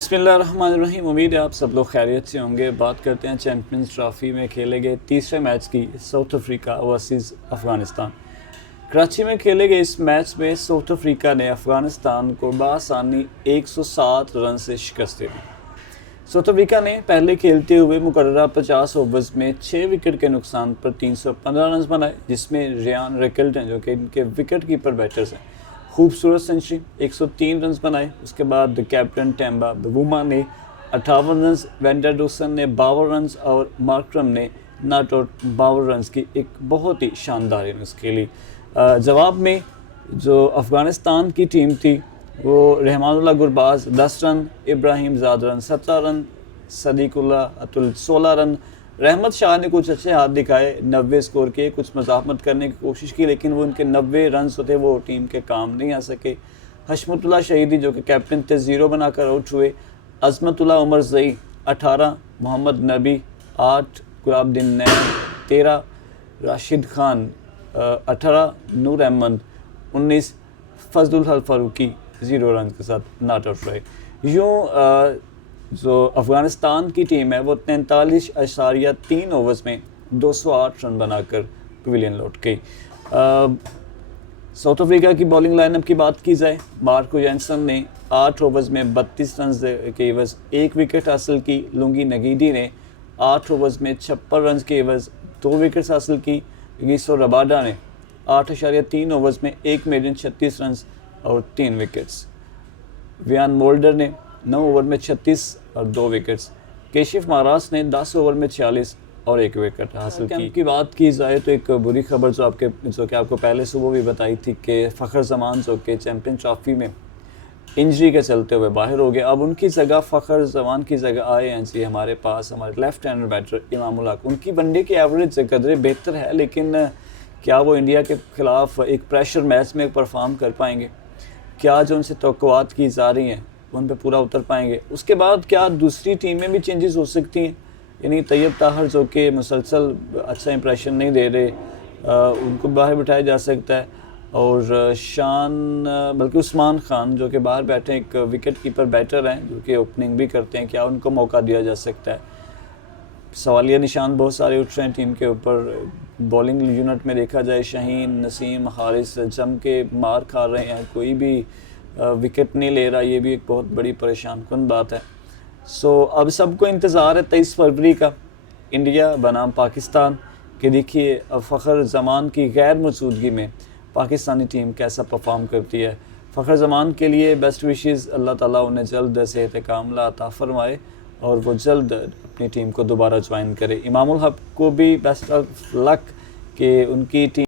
बिस्मिल्लाहिर्रहमानिर्रहीम। उम्मीद है आप सब लोग खैरियत से होंगे। बात करते हैं चैम्पियंस ट्रॉफी में खेले गए तीसरे मैच की, south Africa versus Afghanistan. Karachi में खेले गए इस मैच में साउथ अफ्रीका ने अफ़गानिस्तान को बआसानी 107 रन से शिकस्त दी। साउथ अफ्रीका ने पहले खेलते हुए मुकर्ररा 50 ओवर्स में 6 विकेट के नुकसान पर 315 रन बनाए, जिसमें रियान रिकल्टन जो कि इनके विकेट कीपर बैटर्स हैं, खूबसूरत सेंचुरी 103 रन बनाए। उसके बाद कैप्टन टेम्बा बवूमा ने 58 रन, वेंडरडोसन ने 52 रन और मार्करम ने नॉट आउट 52 रन की एक बहुत ही शानदार इनिंग्स खेली। जवाब में जो अफ़गानिस्तान की टीम थी वो Rahmanullah Gurbaz 10 run, Ibrahim Zadran 17 run, Sediqullah Atal 16 run. Rahmat Shah ने कुछ अच्छे हाथ दिखाए, 90 स्कोर के, कुछ मज़ाहमत करने की कोशिश की, लेकिन वो उनके 90 रन थे वो टीम के काम नहीं आ सके। हशमतुल्लाह शहीदी जो कि कैप्टन थे 0 बनाकर आउट हुए। अज़मतुल्लाह उमर ज़ई 18, मोहम्मद नबी 8, गुलाबुद्दीन नैन 13, राशिद खान 18, नूर अहमद 19, फजलुल हक फारूकी 0 रन के साथ नॉट आउट रहे। यूँ जो अफ़गानिस्तान की टीम है वो 43.3 ओवर्स में 208 रन बनाकर पवेलियन लौट गई। साउथ अफ्रीका की बॉलिंग लाइनअप की बात की जाए, मार्को जैनसन ने 8 ओवर्स में 32 रन के एवज़ 1 विकेट हासिल की। लुंगी नगीडी ने 8 ओवर्स में 56 रन के एवज़ 2 विकेट्स हासिल की। गिसो रबाडा ने 8.3 ओवर्स में 1 मेडन 36 रन और 3 विकेट्स। वियान मोल्डर ने 9 ओवर में 36 और 2 विकेट्स। केशिफ महाराज ने 10 ओवर में 46 और 1 विकेट हासिल की बात की जाए तो एक बुरी खबर जो कि आपको पहले सुबह भी बताई थी कि फ़खर जमान जो कि चैम्पियन ट्रॉफी में इंजरी के चलते हुए बाहर हो गए। अब उनकी जगह फ़खर जमान की जगह आए हैं जी हमारे पास हमारे left hander batter Imamul Haq. उनकी वनडे की एवरेज कदरे बेहतर है, लेकिन क्या वो इंडिया के ख़िलाफ़ एक प्रेशर मैच में परफॉर्म कर पाएंगे? क्या जो उनसे तवक्कुआत की जा रही हैं उन पे पूरा उतर पाएंगे? उसके बाद क्या दूसरी टीम में भी चेंजेस हो सकती हैं? यानी तैयब ताहर जो कि मुसलसल अच्छा इंप्रेशन नहीं दे रहे, उनको बाहर बिठाया जा सकता है। और बल्कि उस्मान खान जो कि बाहर बैठे एक विकेट कीपर बैटर हैं जो कि ओपनिंग भी करते हैं, क्या उनको मौका दिया जा सकता है? सवालिया निशान बहुत सारे उठ रहे हैं टीम के ऊपर। बॉलिंग यूनिट में देखा जाए शाहीन, नसीम, हारिस जम के मार खा रहे हैं, कोई भी विकेट नहीं ले रहा, ये भी एक बहुत बड़ी परेशान कुन बात है। अब सबको इंतज़ार है 23 फरवरी का इंडिया बनाम पाकिस्तान कि देखिए अब फ़खर ज़मान की गैर मौजूदगी में पाकिस्तानी टीम कैसा परफॉर्म करती है। फ़खर ज़मान के लिए बेस्ट विशेज़, अल्लाह ताला उन्हें जल्द सेहत कामिला अता फरमाए और वो जल्द अपनी टीम को दोबारा ज्वाइन करे। इमामुल हक को भी बेस्ट ऑफ लक कि उनकी टीम